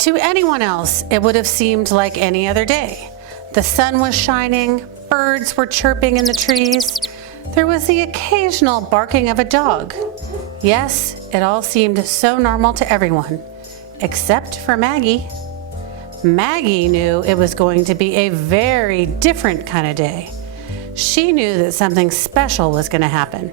To anyone else, it would have seemed like any other day. The sun was shining, birds were chirping in the trees. There was the occasional barking of a dog. Yes, it all seemed so normal to everyone, except for Maggie. Maggie knew it was going to be a very different kind of day. She knew that something special was going to happen.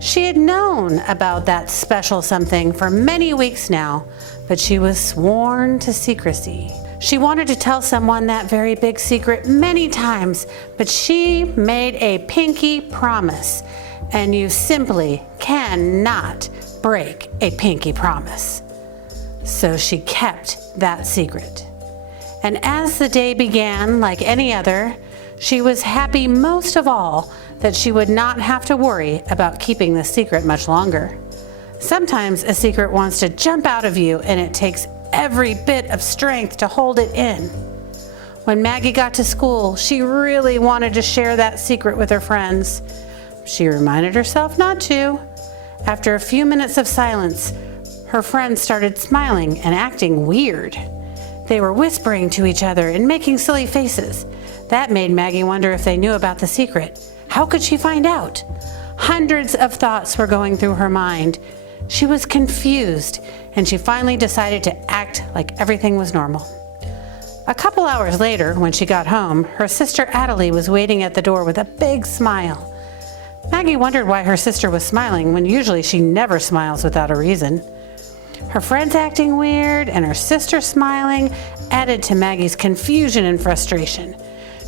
She had known about that special something for many weeks now, but she was sworn to secrecy. She wanted to tell someone that very big secret many times, but she made a pinky promise, and you simply cannot break a pinky promise. So she kept that secret. And as the day began, like any other, she was happy most of all that she would not have to worry about keeping the secret much longer. Sometimes a secret wants to jump out of you, and it takes every bit of strength to hold it in. When Maggie got to school, she really wanted to share that secret with her friends. She reminded herself not to. After a few minutes of silence, her friends started smiling and acting weird. They were whispering to each other and making silly faces. That made Maggie wonder if they knew about the secret. How could she find out? Hundreds of thoughts were going through her mind. She was confused, and she finally decided to act like everything was normal. A couple hours later, when she got home, her sister Adder was waiting at the door with a big smile. Maggie wondered why her sister was smiling when usually she never smiles without a reason. Her friends acting weird and her sister smiling added to Maggie's confusion and frustration.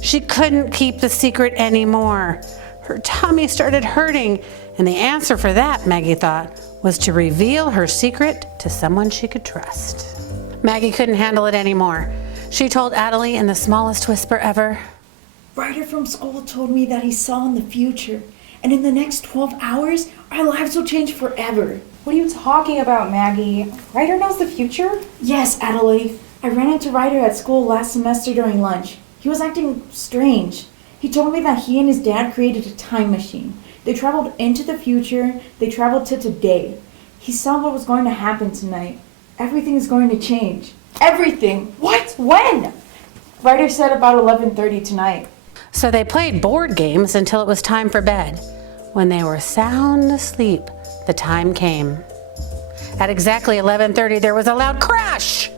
She couldn't keep the secret anymore. Her tummy started hurting, and the answer for that, Maggie thought, was to reveal her secret to someone she could trust. Maggie couldn't handle it anymore. She told Adder in the smallest whisper ever. Ryder from school told me that he saw in the future, and in the next 12 hours, our lives will change forever. What are you talking about, Maggie? Ryder knows the future? Yes, Adder. I ran into Ryder at school last semester during lunch. He was acting strange. He told me that he and his dad created a time machine. They traveled into the future. They traveled to today. He saw what was going to happen tonight. Everything is going to change. Everything! What? When? Ryder said about 11:30 tonight. So they played board games until it was time for bed. When they were sound asleep, the time came. At exactly 11:30, there was a loud crash!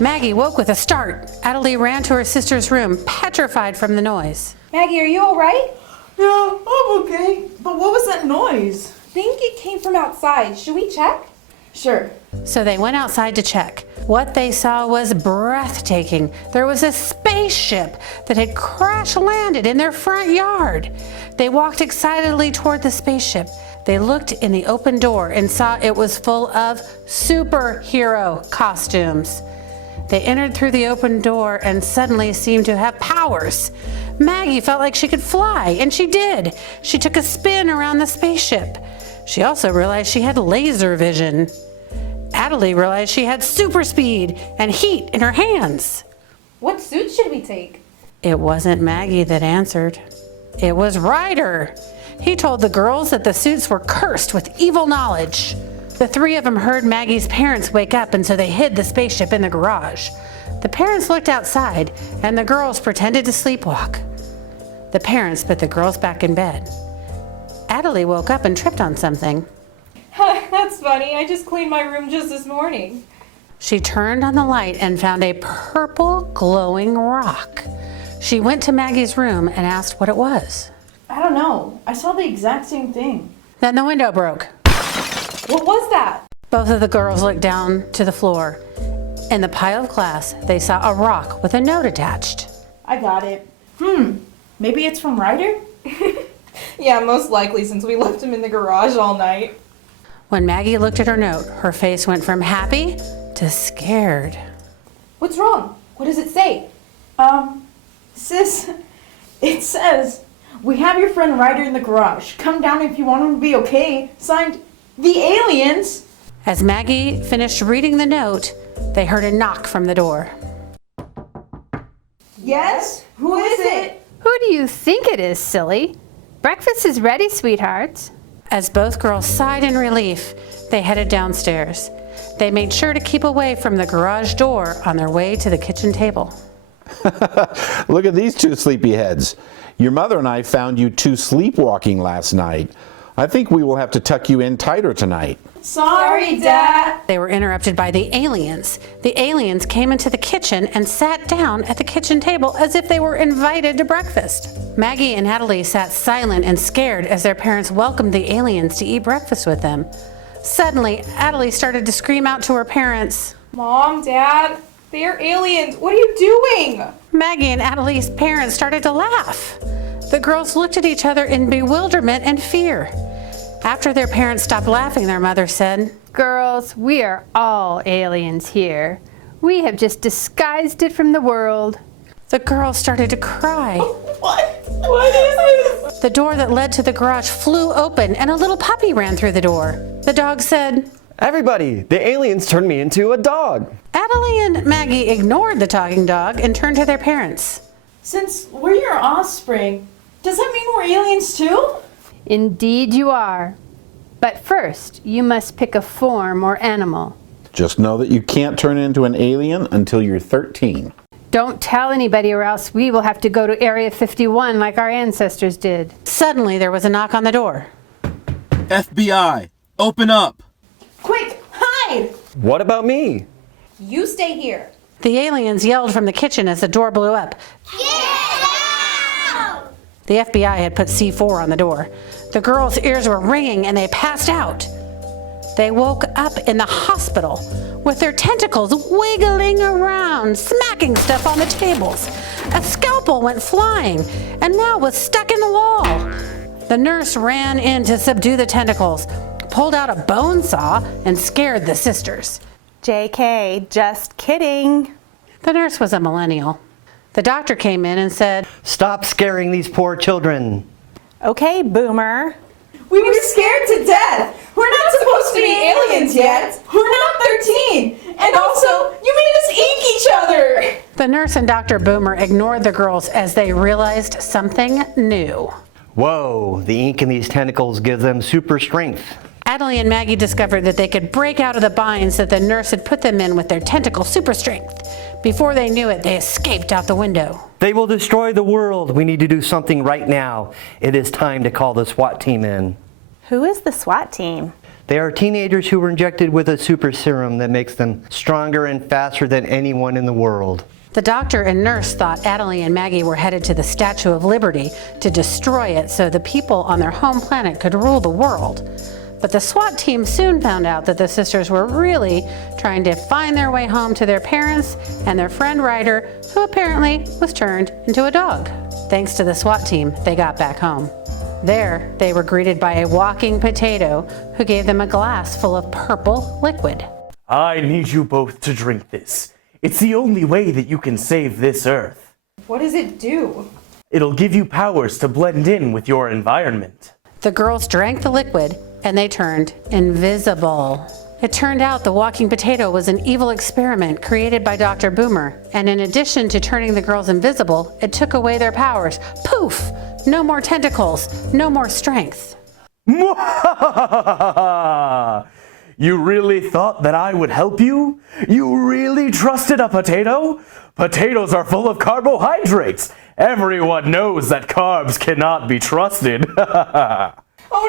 Maggie woke with a start. Adder ran to her sister's room, petrified from the noise. Maggie, are you all right? Yeah, I'm okay. But what was that noise? I think it came from outside. Should we check? Sure. So they went outside to check. What they saw was breathtaking. There was a spaceship that had crash landed in their front yard. They walked excitedly toward the spaceship. They looked in the open door and saw it was full of superhero costumes. They entered through the open door and suddenly seemed to have powers. Maggie felt like she could fly, and she did. She took a spin around the spaceship. She also realized she had laser vision. Adder realized she had super speed and heat in her hands. What suit should we take? It wasn't Maggie that answered. It was Ryder. He told the girls that the suits were cursed with evil knowledge. The three of them heard Maggie's parents wake up, and so they hid the spaceship in the garage. The parents looked outside, and the girls pretended to sleepwalk. The parents put the girls back in bed. Adder woke up and tripped on something. That's funny. I just cleaned my room just this morning. She turned on the light and found a purple glowing rock. She went to Maggie's room and asked what it was. I don't know. I saw the exact same thing. Then the window broke. What was that? Both of the girls looked down to the floor. In the pile of glass, they saw a rock with a note attached. I got it. Maybe it's from Ryder? Yeah, most likely since we left him in the garage all night. When Maggie looked at her note, her face went from happy to scared. What's wrong? What does it say? Sis, it says, "We have your friend Ryder in the garage. Come down if you want him to be okay. Signed, the aliens." As Maggie finished reading the note, they heard a knock from the door. Yes? Who is it? Who do you think it is, silly? Breakfast is ready, sweethearts. As both girls sighed in relief, They headed downstairs. They made sure to keep away from the garage door on their way to the kitchen table. Look at these two sleepyheads. Your mother and I found you two sleepwalking last night. I think we will have to tuck you in tighter tonight. Sorry, Dad. They were interrupted by the aliens. The aliens came into the kitchen and sat down at the kitchen table as if they were invited to breakfast. Maggie and Natalie sat silent and scared as their parents welcomed the aliens to eat breakfast with them. Suddenly, Natalie started to scream out to her parents. Mom, Dad, they are aliens. What are you doing? Maggie and Natalie's parents started to laugh. The girls looked at each other in bewilderment and fear. After their parents stopped laughing, their mother said, Girls, we are all aliens here. We have just disguised it from the world. The girls started to cry. What is this? The door that led to the garage flew open and a little puppy ran through the door. The dog said, Everybody, the aliens turned me into a dog. Natalie and Maggie ignored the talking dog and turned to their parents. Since we're your offspring, does that mean we're aliens too? Indeed you are. But first, you must pick a form or animal. Just know that you can't turn into an alien until you're 13. Don't tell anybody or else we will have to go to Area 51 like our ancestors did. Suddenly, there was a knock on the door. FBI, open up! Quick, hide! What about me? You stay here. The aliens yelled from the kitchen as the door blew up. The FBI had put C4 on the door. The girls' ears were ringing and they passed out. They woke up in the hospital with their tentacles wiggling around, smacking stuff on the tables. A scalpel went flying and now was stuck in the wall. The nurse ran in to subdue the tentacles, pulled out a bone saw, and scared the sisters. JK, just kidding. The nurse was a millennial. The doctor came in and said, Stop scaring these poor children. Okay, boomer. We were scared to death. We're not supposed to be aliens yet. We're not 13. And also, you made us ink each other. The nurse and Dr. Boomer ignored the girls as they realized something new. Whoa, the ink in these tentacles gives them super strength. Natalie and Maggie discovered that they could break out of the binds that the nurse had put them in with their tentacle super strength. Before they knew it, they escaped out the window. They will destroy the world. We need to do something right now. It is time to call the SWAT team in. Who is the SWAT team? They are teenagers who were injected with a super serum that makes them stronger and faster than anyone in the world. The doctor and nurse thought Natalie and Maggie were headed to the Statue of Liberty to destroy it so the people on their home planet could rule the world. But the SWAT team soon found out that the sisters were really trying to find their way home to their parents and their friend Ryder, who apparently was turned into a dog. Thanks to the SWAT team, they got back home. There, they were greeted by a walking potato who gave them a glass full of purple liquid. I need you both to drink this. It's the only way that you can save this Earth. What does it do? It'll give you powers to blend in with your environment. The girls drank the liquid and they turned invisible. It turned out the walking potato was an evil experiment created by Dr. Boomer, and in addition to turning the girls invisible, it took away their powers. Poof! No more tentacles, no more strength. You really thought that I would help you? You really trusted a potato? Potatoes are full of carbohydrates. Everyone knows that carbs cannot be trusted. Oh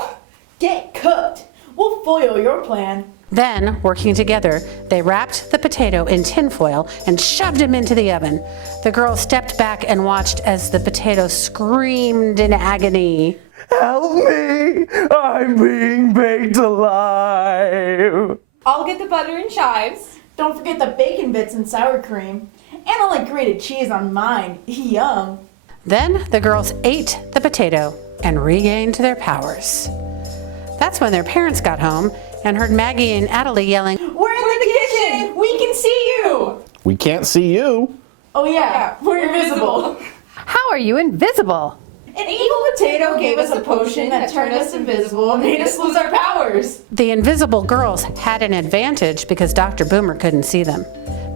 no! Get cooked. We'll foil your plan. Then, working together, they wrapped the potato in tinfoil and shoved him into the oven. The girls stepped back and watched as the potato screamed in agony. Help me! I'm being baked alive! I'll get the butter and chives. Don't forget the bacon bits and sour cream. And I like grated cheese on mine. Yum. Then the girls ate the potato and regained their powers. That's when their parents got home and heard Maggie and Natalie yelling, We're in the kitchen. We can see you. We can't see you. Oh yeah, we're invisible. How are you invisible? An evil potato gave us a potion that turned us invisible and made us lose our powers. The invisible girls had an advantage because Dr. Boomer couldn't see them.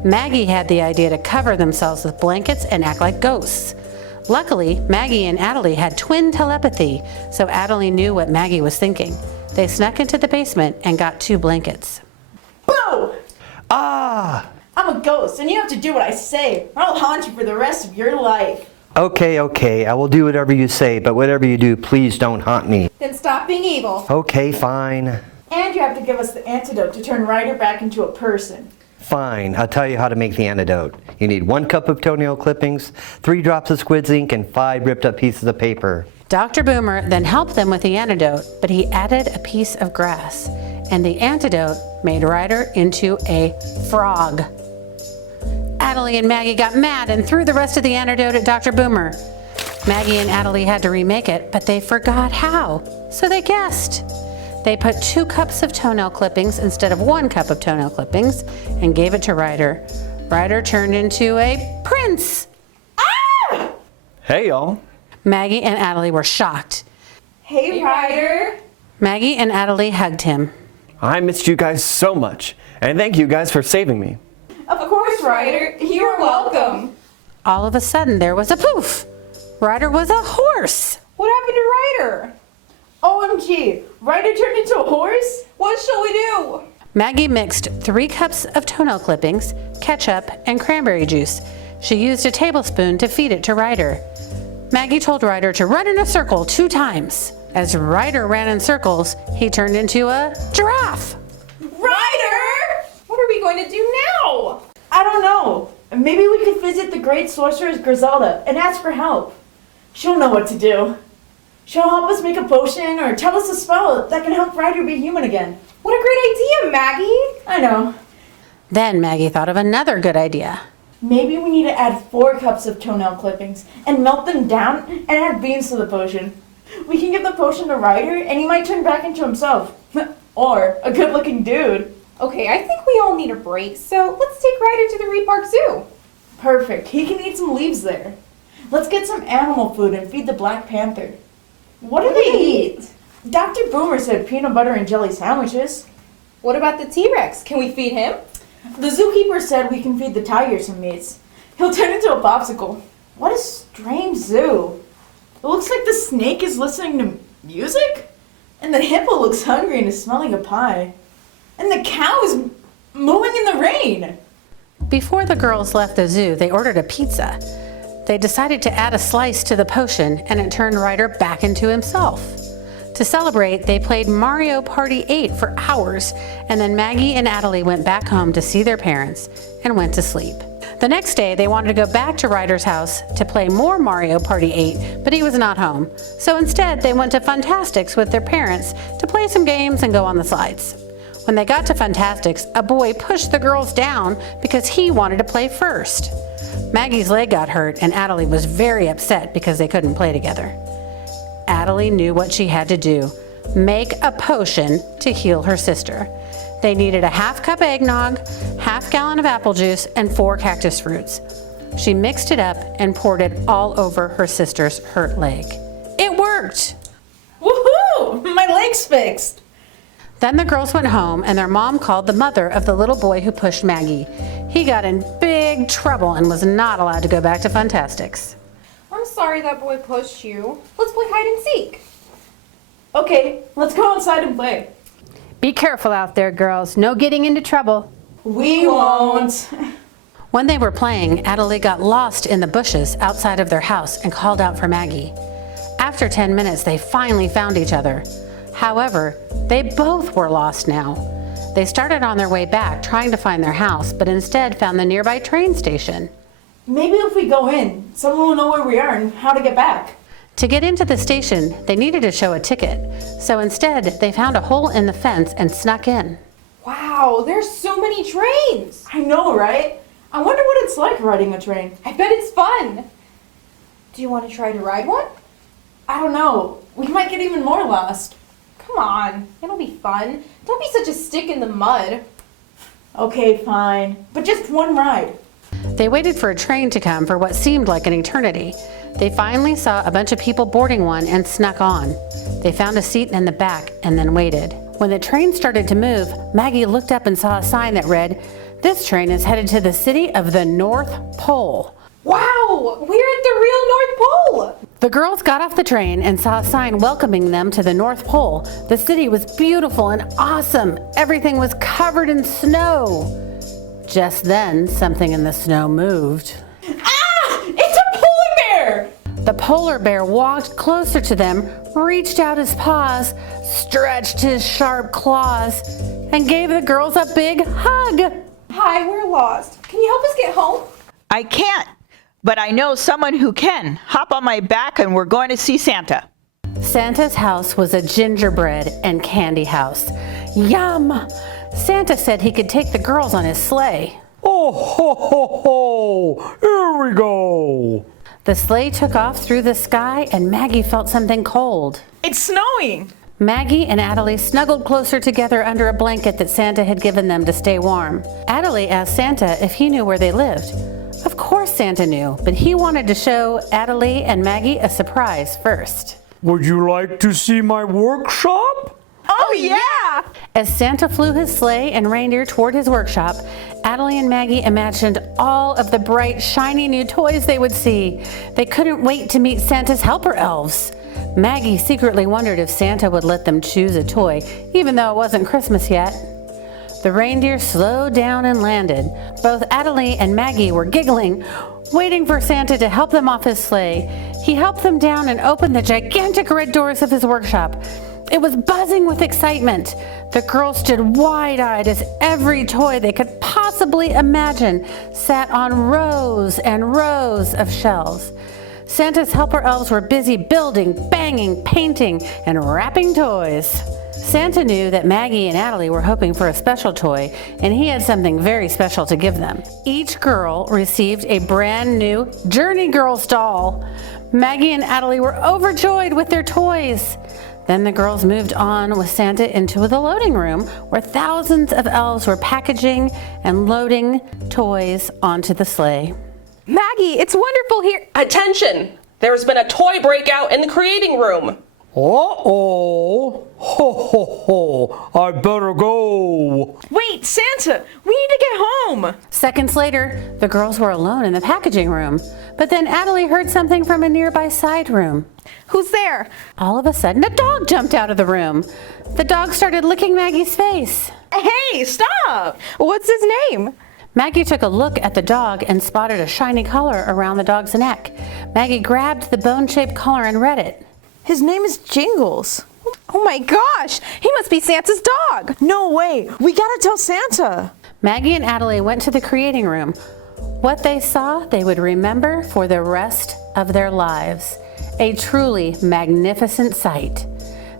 Maggie had the idea to cover themselves with blankets and act like ghosts. Luckily, Maggie and Natalie had twin telepathy, so Natalie knew what Maggie was thinking. They snuck into the basement and got 2 blankets. Boo! Ah! I'm a ghost, and you have to do what I say, or I'll haunt you for the rest of your life. Okay, I will do whatever you say, but whatever you do, please don't haunt me. Then stop being evil. Okay, fine. And you have to give us the antidote to turn Ryder back into a person. Fine, I'll tell you how to make the antidote. You need 1 cup of toenail clippings, 3 drops of squid's ink, and 5 ripped up pieces of paper. Dr. Boomer then helped them with the antidote, but he added a piece of grass, and the antidote made Ryder into a frog. Adelie and Maggie got mad and threw the rest of the antidote at Dr. Boomer. Maggie and Adelie had to remake it, but they forgot how, so they guessed. They put 2 cups of toenail clippings instead of 1 cup of toenail clippings and gave it to Ryder. Ryder turned into a prince. Ah! Hey, y'all. Maggie and Adelie were shocked. Hey, Ryder. Maggie and Adelie hugged him. I missed you guys so much, and thank you guys for saving me. Of course, Ryder. You're welcome. All of a sudden, there was a poof. Ryder was a horse. What happened to Ryder? OMG, Ryder turned into a horse? What shall we do? Maggie mixed 3 cups of toenail clippings, ketchup, and cranberry juice. She used a tablespoon to feed it to Ryder. Maggie told Ryder to run in a circle 2 times. As Ryder ran in circles, he turned into a giraffe. Ryder! What are we going to do now? I don't know. Maybe we could visit the great sorceress Griselda and ask for help. She'll know what to do. She'll help us make a potion or tell us a spell that can help Ryder be human again. What a great idea, Maggie! I know. Then Maggie thought of another good idea. Maybe we need to add 4 cups of toenail clippings and melt them down and add beans to the potion. We can give the potion to Ryder and he might turn back into himself. Or a good-looking dude. Okay, I think we all need a break, so let's take Ryder to the Reed Park Zoo. Perfect. He can eat some leaves there. Let's get some animal food and feed the Black Panther. What do they eat? Dr. Boomer said peanut butter and jelly sandwiches. What about the T-Rex? Can we feed him? The zookeeper said we can feed the tiger some meats. He'll turn into a popsicle. What a strange zoo. It looks like the snake is listening to music. And the hippo looks hungry and is smelling a pie. And the cow is mooing in the rain. Before the girls left the zoo, they ordered a pizza. They decided to add a slice to the potion, and it turned Ryder back into himself. To celebrate, they played Mario Party 8 for hours, and then Maggie and Adelie went back home to see their parents and went to sleep. The next day, they wanted to go back to Ryder's house to play more Mario Party 8, but he was not home. So instead, they went to Funtastics with their parents to play some games and go on the slides. When they got to Funtastics, a boy pushed the girls down because he wanted to play first. Maggie's leg got hurt, and Adelie was very upset because they couldn't play together. Adelie knew what she had to do: make a potion to heal her sister. They needed a half-cup eggnog, half-gallon of apple juice, and 4 cactus fruits. She mixed it up and poured it all over her sister's hurt leg. It worked! Woohoo! My leg's fixed! Then the girls went home, and their mom called the mother of the little boy who pushed Maggie. He got in big trouble and was not allowed to go back to Funtastics. I'm sorry that boy pushed you. Let's play hide and seek. Okay, let's go outside and play. Be careful out there, girls. No getting into trouble. We won't. When they were playing, Adelie got lost in the bushes outside of their house and called out for Maggie. After 10 minutes, they finally found each other. However, they both were lost now. They started on their way back, trying to find their house, but instead found the nearby train station. Maybe if we go in, someone will know where we are and how to get back. To get into the station, they needed to show a ticket. So instead, they found a hole in the fence and snuck in. Wow, there's so many trains. I know, right? I wonder what it's like riding a train. I bet it's fun. Do you want to try to ride one? I don't know. We might get even more lost. Come on, it'll be fun. Don't be such a stick in the mud. Okay, fine. But just one ride. They waited for a train to come for what seemed like an eternity. They finally saw a bunch of people boarding one and snuck on. They found a seat in the back and then waited. When the train started to move, Maggie looked up and saw a sign that read, "This train is headed to the city of the North Pole." Wow, we're at the real North Pole. The girls got off the train and saw a sign welcoming them to the North Pole. The city was beautiful and awesome. Everything was covered in snow. Just then, something in the snow moved. Ah! It's a polar bear! The polar bear walked closer to them, reached out his paws, stretched his sharp claws, and gave the girls a big hug. Hi, we're lost. Can you help us get home? I can't, but I know someone who can. Hop on my back and we're going to see Santa. Santa's house was a gingerbread and candy house. Yum! Santa said he could take the girls on his sleigh. Oh, ho, ho, ho! Here we go! The sleigh took off through the sky and Maggie felt something cold. It's snowing. Maggie and Adelie snuggled closer together under a blanket that Santa had given them to stay warm. Adelie asked Santa if he knew where they lived. Of course Santa knew, but he wanted to show Adelie and Maggie a surprise first. Would you like to see my workshop? Oh, yeah! As Santa flew his sleigh and reindeer toward his workshop, Adelie and Maggie imagined all of the bright, shiny new toys they would see. They couldn't wait to meet Santa's helper elves. Maggie secretly wondered if Santa would let them choose a toy, even though it wasn't Christmas yet. The reindeer slowed down and landed. Both Adelie and Maggie were giggling, waiting for Santa to help them off his sleigh. He helped them down and opened the gigantic red doors of his workshop. It was buzzing with excitement. The girls stood wide-eyed as every toy they could possibly imagine sat on rows and rows of shelves. Santa's helper elves were busy building, banging, painting, and wrapping toys. Santa knew that Maggie and Adelie were hoping for a special toy, and he had something very special to give them. Each girl received a brand new Journey Girls doll. Maggie and Adelie were overjoyed with their toys. Then the girls moved on with Santa into the loading room, where thousands of elves were packaging and loading toys onto the sleigh. Maggie, it's wonderful here. Attention! There has been a toy breakout in the creating room. Uh-oh! Ho, ho, ho! I better go! Wait, Santa, we need to get home. Seconds later, the girls were alone in the packaging room. But then Adelie heard something from a nearby side room. Who's there? All of a sudden, a dog jumped out of the room. The dog started licking Maggie's face. Hey, stop! What's his name? Maggie took a look at the dog and spotted a shiny collar around the dog's neck. Maggie grabbed the bone-shaped collar and read it. His name is Jingles. Oh my gosh, he must be Santa's dog. No way! We gotta tell Santa! Maggie and Adelie went to the creating room. What they saw, they would remember for the rest of their lives. A truly magnificent sight.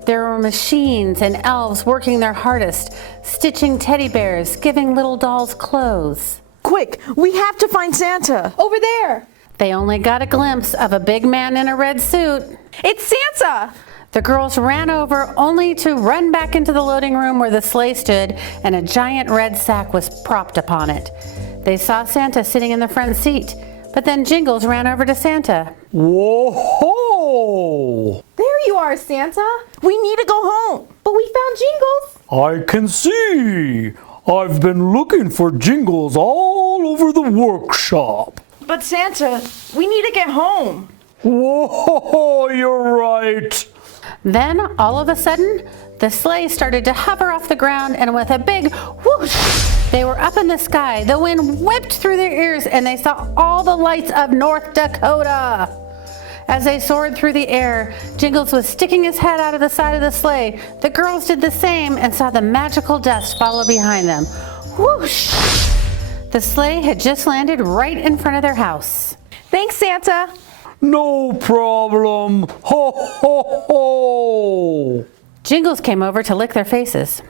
There were machines and elves working their hardest, stitching teddy bears, giving little dolls clothes. Quick, we have to find Santa! Over there. They only got a glimpse of a big man in a red suit. It's Santa! The girls ran over only to run back into the loading room where the sleigh stood and a giant red sack was propped upon it. They saw Santa sitting in the front seat, but then Jingles ran over to Santa. Whoa-ho! There you are, Santa. We need to go home, but we found Jingles. I can see. I've been looking for Jingles all over the workshop. But Santa, we need to get home. Whoa, you're right. Then, all of a sudden, the sleigh started to hover off the ground, and with a big whoosh, they were up in the sky. The wind whipped through their ears, and they saw all the lights of North Dakota. As they soared through the air, Jingles was sticking his head out of the side of the sleigh. The girls did the same and saw the magical dust follow behind them. Whoosh! The sleigh had just landed right in front of their house. Thanks, Santa. No problem. Ho, ho, ho. Jingles came over to lick their faces.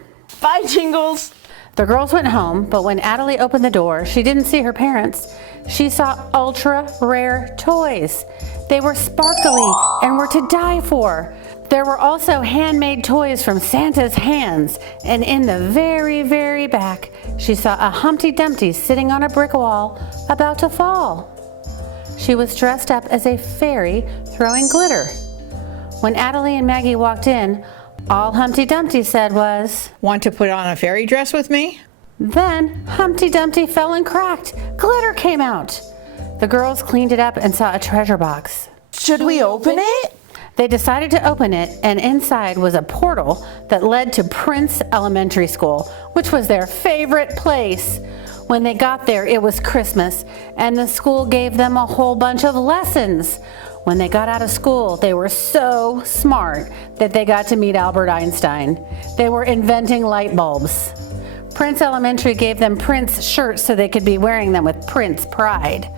Bye, Jingles. The girls went home, but when Adelie opened the door, she didn't see her parents. She saw ultra rare toys. They were sparkly and were to die for. There were also handmade toys from Santa's hands, and in the very, very back, she saw a Humpty Dumpty sitting on a brick wall, about to fall. She was dressed up as a fairy throwing glitter. When Adelie and Maggie walked in, all Humpty Dumpty said was, "Want to put on a fairy dress with me?" Then Humpty Dumpty fell and cracked. Glitter came out. The girls cleaned it up and saw a treasure box. Should we open it? They decided to open it, and inside was a portal that led to Prince Elementary School, which was their favorite place. When they got there, it was Christmas, and the school gave them a whole bunch of lessons. When they got out of school, they were so smart that they got to meet Albert Einstein. They were inventing light bulbs. Prince Elementary gave them Prince shirts so they could be wearing them with Prince pride.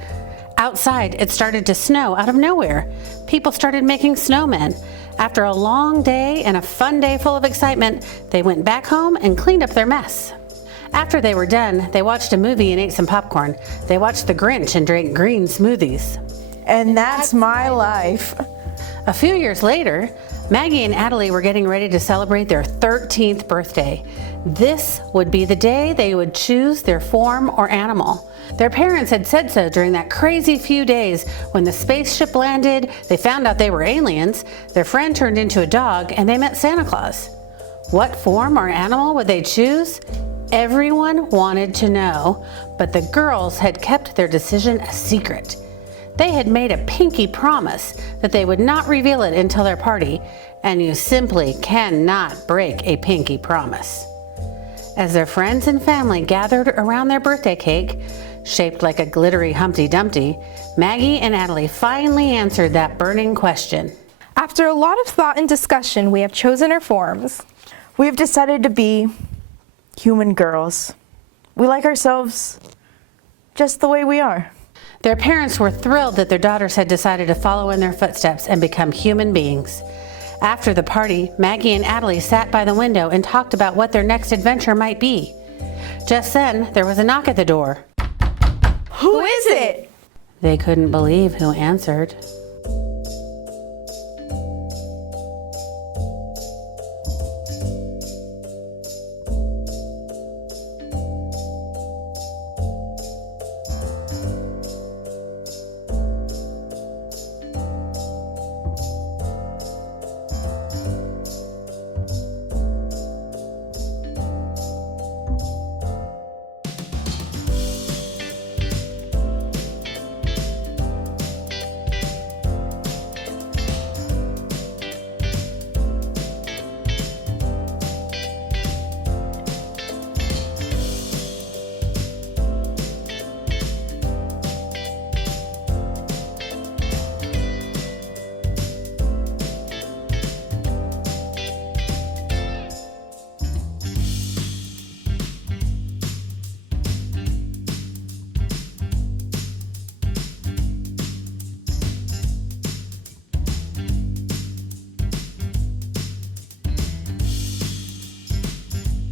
Outside, it started to snow out of nowhere. People started making snowmen. After a long day and a fun day full of excitement, they went back home and cleaned up their mess. After they were done, they watched a movie and ate some popcorn. They watched The Grinch and drank green smoothies. And that's my life. A few years later, Maggie and Adelie were getting ready to celebrate their 13th birthday. This would be the day they would choose their form or animal. Their parents had said so during that crazy few days when the spaceship landed, they found out they were aliens, their friend turned into a dog, and they met Santa Claus. What form or animal would they choose? Everyone wanted to know, but the girls had kept their decision a secret. They had made a pinky promise that they would not reveal it until their party, and you simply cannot break a pinky promise. As their friends and family gathered around their birthday cake, shaped like a glittery Humpty Dumpty, Maggie and Adelie finally answered that burning question. After a lot of thought and discussion, we have chosen our forms. We've decided to be human girls. We like ourselves just the way we are. Their parents were thrilled that their daughters had decided to follow in their footsteps and become human beings. After the party, Maggie and Adelie sat by the window and talked about what their next adventure might be. Just then, there was a knock at the door. Who is it? They couldn't believe who answered.